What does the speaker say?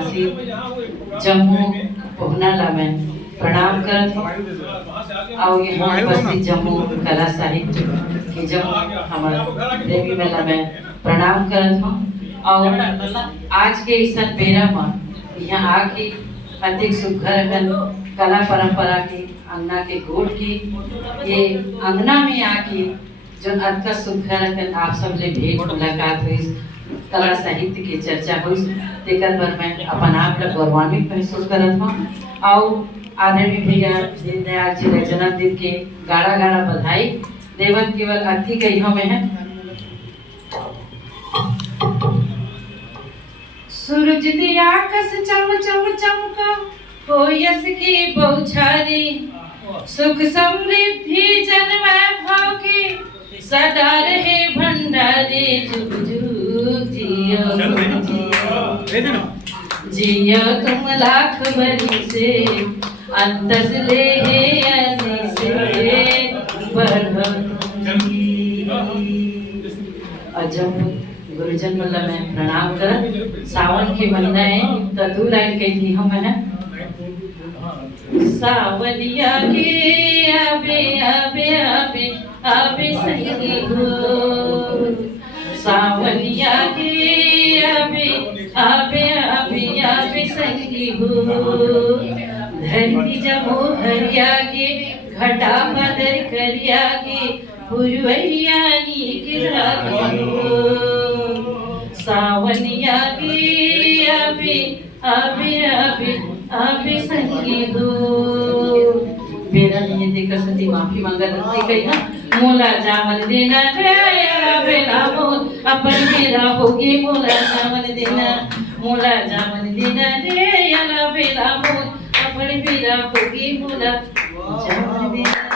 आसी जम्मू पहुनाला में प्रणाम करत हूँ और यहाँ उपस्थित जम्मू कला साहित्य के जम्मू हमारे देवी मेला में प्रणाम करत हूँ और आज के इस बेरा में यहाँ आके अधिक सुघर कला परंपरा की अंगना के गोड़ की ये अंगना में आके जो अtka सुघर आप सब ले भेंट मुलाकात हुई कला साहित्य की चर्चा हुई तेकर पर मैं अपन आप का गौरवान्वित महसूस करत हूँ और आदरणीय भैया दीनदयाल जी के जन्मदिन के गाड़ा गाड़ा बधाई देवत केवल अति के में है। सूरज दिया कस चम चम चमका हो यस की बौछारी सुख समृद्धि जन्म भाव की सदा रहे भंडारी जुग जुग जियो तुम लाख बरी से अंतस ले से जब गुरुजन मतलब मैं प्रणाम कर सावन के महीना है तो दो लाइन कही हम है सावलिया के आबे आबे आबे आबे सही हो सावलिया के आबे आबे आबे आबे सही हो धरती जमो हरिया के घटा बदर करिया के पुरवैया नीक लागो सावनिया के आबे आबे आबे आबे सही हो मेरा नहीं देखकर सती माफी मांगा रखती गई ना मोला जामन देना बेला मोल अपन मेरा होगी मोला जामन देना मोला जामन देना रे याला बेला मोल अपन मेरा होगी मोला जामन देना।